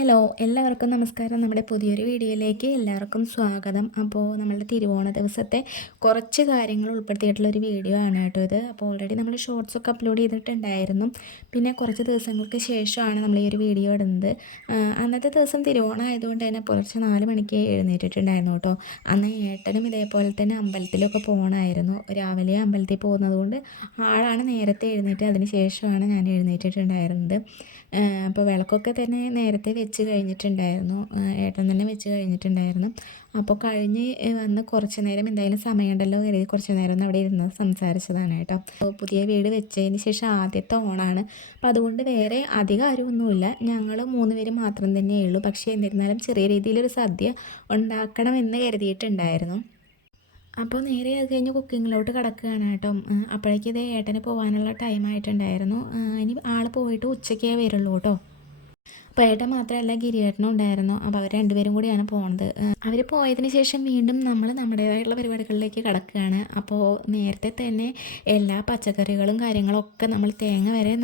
Hello എല്ലാവർക്കും നമസ്കാരം. നമ്മുടെ പുതിയൊരു വീഡിയോയിലേക്ക് എല്ലാവർക്കും സ്വാഗതം. അപ്പോൾ നമ്മളുടെ തിരുവോണ ദിവസത്തെ കുറച്ച് കാര്യങ്ങൾ ഉൾപ്പെടുത്തിയിട്ടുള്ളൊരു വീഡിയോ ആണ് കേട്ടോ ഇത്. അപ്പോൾ ഓൾറെഡി നമ്മൾ ഷോർട്സൊക്കെ അപ്ലോഡ് ചെയ്തിട്ടുണ്ടായിരുന്നു. പിന്നെ കുറച്ച് ദിവസങ്ങൾക്ക് ശേഷമാണ് നമ്മൾ ഈ ഒരു വീഡിയോ ഇടുന്നത്. അന്നത്തെ ദിവസം തിരുവോണം ആയതുകൊണ്ട് തന്നെ പുലർച്ചെ 4 മണിക്ക് എഴുന്നേറ്റിട്ടുണ്ടായിരുന്നു കേട്ടോ. അന്ന് ഏട്ടനും ഇതേപോലെ തന്നെ അമ്പലത്തിലൊക്കെ പോകണമായിരുന്നു. രാവിലെ അമ്പലത്തിൽ പോകുന്നത് കൊണ്ട് ആളാണ് നേരത്തെ എഴുന്നേറ്റ്, അതിന് ശേഷമാണ് ഞാൻ എഴുന്നേറ്റിട്ടുണ്ടായിരുന്നത്. അപ്പോൾ വിളക്കൊക്കെ തന്നെ നേരത്തെ വെച്ച് കഴിഞ്ഞിട്ടുണ്ടായിരുന്നു, ഏട്ടൻ തന്നെ വെച്ച് കഴിഞ്ഞിട്ടുണ്ടായിരുന്നു. അപ്പോൾ കഴിഞ്ഞ് വന്ന് കുറച്ച് നേരം എന്തായാലും സമയമുണ്ടല്ലോ കരുതി കുറച്ച് നേരം ഒന്ന് അവിടെ ഇരുന്ന് സംസാരിച്ചതാണ് കേട്ടോ. അപ്പോൾ പുതിയ വീട് വെച്ചതിന് ശേഷം ആദ്യത്തെ ഓണാണ്. അപ്പോൾ അതുകൊണ്ട് വേറെ അധികം ആരുമൊന്നുമില്ല, ഞങ്ങൾ 3 പേര് മാത്രം തന്നെയുള്ളൂ. പക്ഷേ എന്നിരുന്നാലും ചെറിയ രീതിയിലൊരു സദ്യ ഉണ്ടാക്കണമെന്ന് കരുതിയിട്ടുണ്ടായിരുന്നു. അപ്പോൾ നേരെ അത് കഴിഞ്ഞ് കുക്കിങ്ങിലോട്ട് കിടക്കുകയാണ് കേട്ടോ. അപ്പോഴേക്കും ഇതേ ഏട്ടന് പോകാനുള്ള ടൈം ആയിട്ടുണ്ടായിരുന്നു. ഇനി ആൾ പോയിട്ട് ഉച്ചയ്ക്കേ വരുള്ളൂ കേട്ടോ. അപ്പോൾ ഏട്ടൻ മാത്രമല്ല, ഗിരിയേട്ടനും ഉണ്ടായിരുന്നു. അപ്പോൾ അവർ രണ്ടുപേരും കൂടിയാണ് പോണത്. അവർ പോയതിന് ശേഷം വീണ്ടും നമ്മൾ നമ്മുടേതായിട്ടുള്ള പരിപാടികളിലേക്ക് കിടക്കുകയാണ്. അപ്പോൾ നേരത്തെ തന്നെ എല്ലാ പച്ചക്കറികളും കാര്യങ്ങളൊക്കെ നമ്മൾ തേങ്ങ വരെ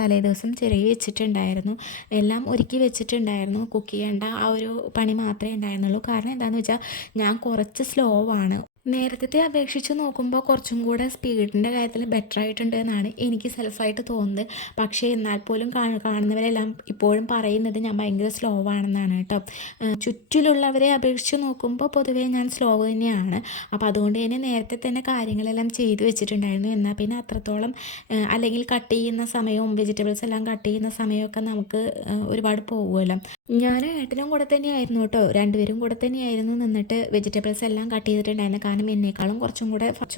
തലേ ദിവസം ചിരകി വെച്ചിട്ടുണ്ടായിരുന്നു. എല്ലാം ഒരുക്കി വെച്ചിട്ടുണ്ടായിരുന്നു. കുക്ക് ചെയ്യേണ്ട ആ ഒരു പണി മാത്രമേ ഉണ്ടായിരുന്നുള്ളൂ. കാരണം എന്താണെന്ന് വെച്ചാൽ ഞാൻ കുറച്ച് സ്ലോ ആണ്. നേരത്തെ അപേക്ഷിച്ച് നോക്കുമ്പോൾ കുറച്ചും കൂടെ സ്പീഡിൻ്റെ കാര്യത്തിൽ ബെറ്റർ ആയിട്ടുണ്ട് എന്നാണ് എനിക്ക് സെൽഫായിട്ട് തോന്നുന്നത്. പക്ഷേ എന്നാൽ പോലും കാണുന്നവരെല്ലാം ഇപ്പോഴും പറയുന്നത് ഞാൻ ഭയങ്കര സ്ലോ ആണെന്നാണ് കേട്ടോ. ചുറ്റിലുള്ളവരെ അപേക്ഷിച്ച് നോക്കുമ്പോൾ പൊതുവേ ഞാൻ സ്ലോ തന്നെയാണ്. അപ്പോൾ അതുകൊണ്ട് തന്നെ നേരത്തെ തന്നെ കാര്യങ്ങളെല്ലാം ചെയ്ത് വെച്ചിട്ടുണ്ടായിരുന്നു. എന്നാൽ പിന്നെ അത്രത്തോളം അല്ലെങ്കിൽ കട്ട് ചെയ്യുന്ന സമയവും വെജിറ്റബിൾസ് എല്ലാം കട്ട് ചെയ്യുന്ന സമയമൊക്കെ നമുക്ക് ഒരുപാട് പോകുമല്ലോ. ഞാൻ ഏട്ടനും കൂടെ തന്നെയായിരുന്നു കേട്ടോ, രണ്ടുപേരും കൂടെ തന്നെയായിരുന്നു നിന്നിട്ട് വെജിറ്റബിൾസ് എല്ലാം കട്ട് ചെയ്തിട്ടുണ്ടായിരുന്നു. കാരണം എന്നെക്കാളും കുറച്ചും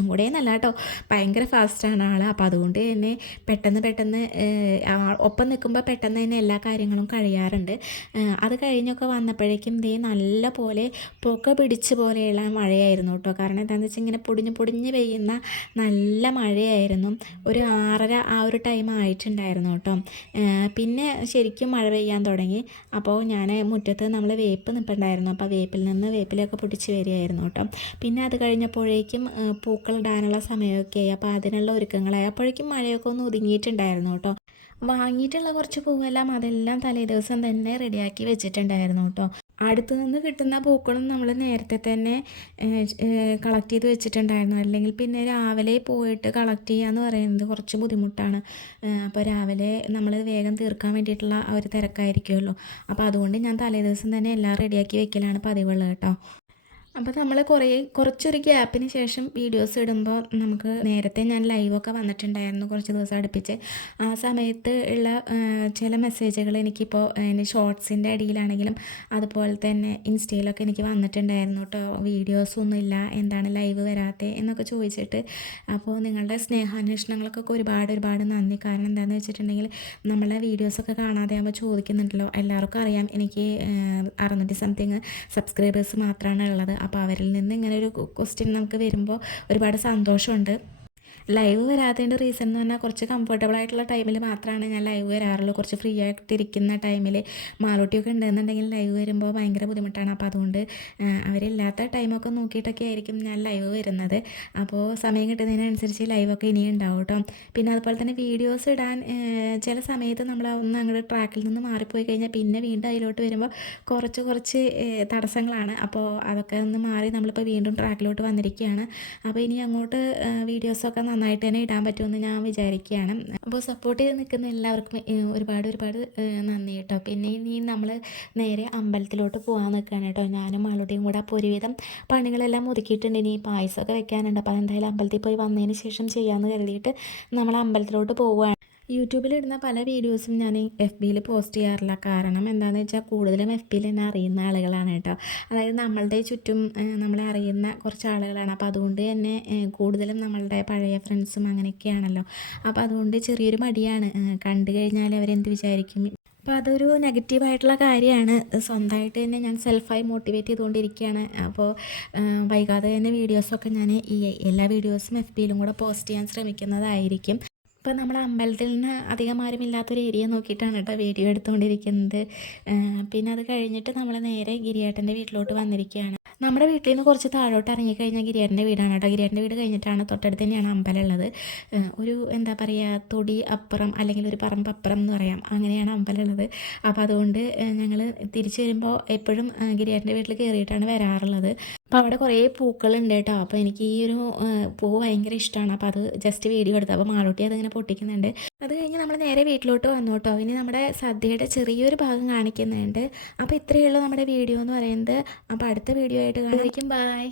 കൂടെ എന്നല്ല കേട്ടോ, ഭയങ്കര ഫാസ്റ്റാണ് ആൾ. അപ്പോൾ അതുകൊണ്ട് തന്നെ പെട്ടെന്ന് ഒപ്പം നിൽക്കുമ്പോൾ പെട്ടെന്ന് തന്നെ എല്ലാ കാര്യങ്ങളും കഴിയാറുണ്ട്. അത് കഴിഞ്ഞൊക്കെ വന്നപ്പോഴേക്കും നല്ല പോലെ പുക പിടിച്ച പോലെയുള്ള മഴയായിരുന്നു കേട്ടോ. കാരണം എന്താണെന്ന് വെച്ചാൽ ഇങ്ങനെ പൊടിഞ്ഞ് പെയ്യുന്ന നല്ല മഴയായിരുന്നു. ഒരു 6:30 ആ ഒരു ടൈം ആയിട്ടുണ്ടായിരുന്നു കേട്ടോ. പിന്നെ ശരിക്കും മഴ പെയ്യാൻ തുടങ്ങി. അപ്പോൾ ഞാൻ മുറ്റത്ത് നമ്മൾ വേപ്പ് നിൽപ്പുണ്ടായിരുന്നു. അപ്പോൾ വേപ്പിലൊക്കെ പൊട്ടിച്ച് വരികയായിരുന്നു കേട്ടോ. പിന്നെ അത് കഴിഞ്ഞപ്പോഴേക്കും പൂക്കളിടാനുള്ള സമയമൊക്കെ ആയി. അപ്പോൾ അതിനുള്ള ഒരുക്കങ്ങളായി. അപ്പോഴേക്കും മഴയൊക്കെ ഒന്ന് ഒതുങ്ങിയിട്ടുണ്ടായിരുന്നു കേട്ടോ. വാങ്ങിയിട്ടുള്ള കുറച്ച് പൂവെല്ലാം അതെല്ലാം തലേ ദിവസം തന്നെ റെഡിയാക്കി വെച്ചിട്ടുണ്ടായിരുന്നു കേട്ടോ. അടുത്തു നിന്ന് കിട്ടുന്ന പൂക്കളും നമ്മൾ നേരത്തെ തന്നെ കളക്ട് ചെയ്ത് വെച്ചിട്ടുണ്ടായിരുന്നു. അല്ലെങ്കിൽ പിന്നെ രാവിലെ പോയിട്ട് കളക്ട് ചെയ്യുക എന്ന് പറയുന്നത് കുറച്ച് ബുദ്ധിമുട്ടാണ്. അപ്പോൾ രാവിലെ നമ്മൾ വേഗം തീർക്കാൻ വേണ്ടിയിട്ടുള്ള ആ ഒരു തിരക്കായിരിക്കുമല്ലോ. അപ്പോൾ അതുകൊണ്ട് ഞാൻ തലേ ദിവസം തന്നെ എല്ലാം റെഡിയാക്കി വെക്കലാണ് പതിവുള്ളത് കേട്ടോ. അപ്പോൾ നമ്മൾ കുറച്ചൊരു ഗ്യാപ്പിന് ശേഷം വീഡിയോസ് ഇടുമ്പോൾ നമുക്ക് നേരത്തെ ഞാൻ ലൈവൊക്കെ വന്നിട്ടുണ്ടായിരുന്നു കുറച്ച് ദിവസം അടുപ്പിച്ച്. ആ സമയത്ത് ഉള്ള ചില മെസ്സേജുകൾ എനിക്കിപ്പോൾ എൻ്റെ ഷോർട്സിൻ്റെ അടിയിലാണെങ്കിലും അതുപോലെ തന്നെ ഇൻസ്റ്റയിലൊക്കെ എനിക്ക് വന്നിട്ടുണ്ടായിരുന്നു കേട്ടോ. വീഡിയോസൊന്നുമില്ല, എന്താണ് ലൈവ് വരാത്തത് എന്നൊക്കെ ചോദിച്ചിട്ട്. അപ്പോൾ നിങ്ങളുടെ സ്നേഹാന്വേഷണങ്ങൾക്കൊക്കെ ഒരുപാട് നന്ദി. കാരണം എന്താണെന്ന് വെച്ചിട്ടുണ്ടെങ്കിൽ നമ്മളെ വീഡിയോസൊക്കെ കാണാതെ ആകുമ്പോൾ ചോദിക്കുന്നുണ്ടല്ലോ. എല്ലാവർക്കും അറിയാം എനിക്ക് 600 സംതിങ് സബ്സ്ക്രൈബേഴ്സ് മാത്രമാണ് ഉള്ളത്. അപ്പോൾ അവരിൽ നിന്ന് ഇങ്ങനെ ഒരു ക്വസ്റ്റ്യൻ നമുക്ക് വരുമ്പോൾ ഒരുപാട് സന്തോഷമുണ്ട്. ലൈവ് വരാത്തതിൻ്റെ റീസൺ എന്ന് പറഞ്ഞാൽ കുറച്ച് കംഫർട്ടബിൾ ആയിട്ടുള്ള ടൈമിൽ മാത്രമാണ് ഞാൻ ലൈവ് വരാറുള്ളൂ. കുറച്ച് ഫ്രീ ആയിട്ടിരിക്കുന്ന ടൈമിൽ മാളൂട്ടിയൊക്കെ ഉണ്ടെന്നുണ്ടെങ്കിൽ ലൈവ് വരുമ്പോൾ ഭയങ്കര ബുദ്ധിമുട്ടാണ്. അപ്പോൾ അതുകൊണ്ട് അവരില്ലാത്ത ടൈമൊക്കെ നോക്കിയിട്ടൊക്കെ ആയിരിക്കും ഞാൻ ലൈവ് വരുന്നത്. അപ്പോൾ സമയം കിട്ടുന്നതിനനുസരിച്ച് ലൈവൊക്കെ ഇനിയും ഉണ്ടാവും കേട്ടോ. പിന്നെ അതുപോലെ തന്നെ വീഡിയോസ് ഇടാൻ ചില സമയത്ത് നമ്മൾ ഒന്ന് അങ്ങോട്ട് ട്രാക്കിൽ നിന്ന് മാറിപ്പോയി കഴിഞ്ഞാൽ പിന്നെ വീണ്ടും അതിലോട്ട് വരുമ്പോൾ കുറച്ച് തടസ്സങ്ങളാണ്. അപ്പോൾ അതൊക്കെ ഒന്ന് മാറി നമ്മളിപ്പോൾ വീണ്ടും ട്രാക്കിലോട്ട് വന്നിരിക്കുകയാണ്. അപ്പോൾ ഇനി അങ്ങോട്ട് വീഡിയോസൊക്കെ നന്നായിട്ട് തന്നെ ഇടാൻ പറ്റുമെന്ന് ഞാൻ വിചാരിക്കുകയാണ്. അപ്പോൾ സപ്പോർട്ട് ചെയ്ത് നിൽക്കുന്ന എല്ലാവർക്കും ഒരുപാട് നന്ദി കേട്ടോ. പിന്നെ ഇനി നമ്മൾ നേരെ അമ്പലത്തിലോട്ട് പോകാൻ നിൽക്കുകയാണ് കേട്ടോ. ഞാനും ആളുടെയും കൂടെ അപ്പോൾ ഒരുവിധം പണികളെല്ലാം ഒതുക്കിയിട്ടുണ്ട്. ഇനി പായസമൊക്കെ വെക്കാനുണ്ട്. അപ്പോൾ എന്തായാലും അമ്പലത്തിൽ പോയി വന്നതിന് ശേഷം ചെയ്യാമെന്ന് കരുതിയിട്ട് നമ്മൾ അമ്പലത്തിലോട്ട് പോവുകയാണ്. യൂട്യൂബിലിടുന്ന പല വീഡിയോസും ഞാൻ FBയിൽ പോസ്റ്റ് ചെയ്യാറില്ല. കാരണം എന്താണെന്ന് വെച്ചാൽ കൂടുതലും FBയിൽ തന്നെ അറിയുന്ന ആളുകളാണ് കേട്ടോ. അതായത് നമ്മളുടെ ചുറ്റും നമ്മളെ അറിയുന്ന കുറച്ച് ആളുകളാണ്. അപ്പോൾ അതുകൊണ്ട് തന്നെ കൂടുതലും നമ്മളുടെ പഴയ ഫ്രണ്ട്സും അങ്ങനെയൊക്കെയാണല്ലോ. അപ്പോൾ അതുകൊണ്ട് ചെറിയൊരു മടിയാണ്, കണ്ടു കഴിഞ്ഞാൽ അവരെന്ത് വിചാരിക്കും. അപ്പോൾ അതൊരു നെഗറ്റീവായിട്ടുള്ള കാര്യമാണ്. സ്വന്തമായിട്ട് തന്നെ ഞാൻ സെൽഫായി മോട്ടിവേറ്റ് ചെയ്തുകൊണ്ടിരിക്കുകയാണ്. അപ്പോൾ വൈകാതെ തന്നെ വീഡിയോസൊക്കെ ഞാൻ എല്ലാ വീഡിയോസും FBയിലും കൂടെ പോസ്റ്റ് ചെയ്യാൻ ശ്രമിക്കുന്നതായിരിക്കും. ഇപ്പോൾ നമ്മൾ അമ്പലത്തിൽ നിന്ന് അധികം ആരുമില്ലാത്തൊരു ഏരിയ നോക്കിയിട്ടാണ് കേട്ടോ വീഡിയോ എടുത്തുകൊണ്ടിരിക്കുന്നത്. പിന്നെ അത് കഴിഞ്ഞിട്ട് നമ്മൾ നേരെ ഗിരിയേട്ടൻ്റെ വീട്ടിലോട്ട് വന്നിരിക്കുകയാണ്. നമ്മുടെ വീട്ടിൽ നിന്ന് കുറച്ച് താഴോട്ട് ഇറങ്ങിക്കഴിഞ്ഞാൽ ഗിരിയേട്ടൻ്റെ വീടാണ് കേട്ടോ. ഗിരിയേട്ടൻ്റെ വീട് കഴിഞ്ഞിട്ടാണ് തൊട്ടടുത്ത് തന്നെയാണ് അമ്പലം ഉള്ളത്. ഒരു എന്താ പറയുക, തൊടി അപ്പുറം അല്ലെങ്കിൽ ഒരു പറമ്പ് അപ്പുറം എന്ന് പറയാം, അങ്ങനെയാണ് അമ്പലം ഉള്ളത്. അപ്പോൾ അതുകൊണ്ട് ഞങ്ങൾ തിരിച്ച് വരുമ്പോൾ എപ്പോഴും ഗിരിയേട്ടൻ്റെ വീട്ടിൽ കയറിയിട്ടാണ് വരാറുള്ളത്. അപ്പോൾ അവിടെ കുറേ പൂക്കളുണ്ട് കേട്ടോ. അപ്പോൾ എനിക്ക് ഈ ഒരു പൂവ് ഭയങ്കര ഇഷ്ടമാണ്. അപ്പോൾ അത് ജസ്റ്റ് വീഡിയോ എടുത്തു. അപ്പോൾ മാളൂട്ടി അതിങ്ങനെ പൊട്ടിക്കുന്നുണ്ട്. അത് കഴിഞ്ഞ് നമ്മൾ നേരെ വീട്ടിലോട്ട് വന്നു കേട്ടോ. ഇനി നമ്മുടെ സദ്യയുടെ ചെറിയൊരു ഭാഗം കാണിക്കുന്നുണ്ട്. അപ്പോൾ ഇത്രയേ ഉള്ളൂ നമ്മുടെ വീഡിയോ എന്ന് പറയുന്നത്. അപ്പോൾ അടുത്ത വീഡിയോ ആയിട്ട് കാണാം. ബൈ.